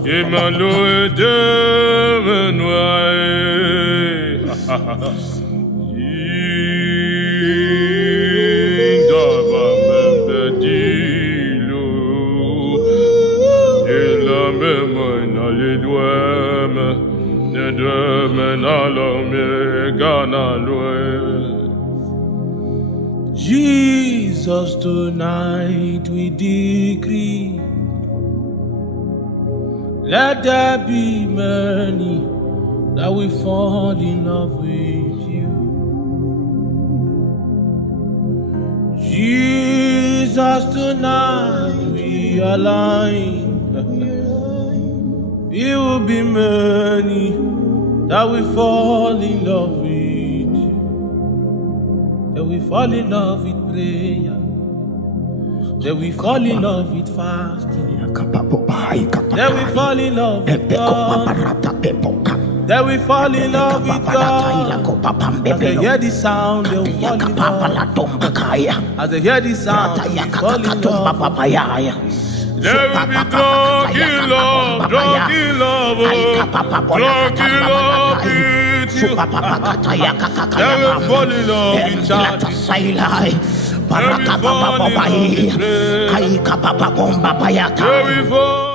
Imalo edemenwai. Indaba membedilo. Ilame moinalidweme. Nedweme nalome ganalwe. Jesus, tonight we decree, let there be many that we fall in love with you. Jesus, tonight we align. It will be many that we fall in love with you. That we fall in love with prayer. That we fall in love with fasting. That we fall in love with God. That we fall in love with God. As they hear the sound, they will fall in love. As they hear the sound, they will fall in love. There will be drunk in love, drunk in love, drunk in love with you. There will fall in love with churches. There will fall in love with prayer. There will fall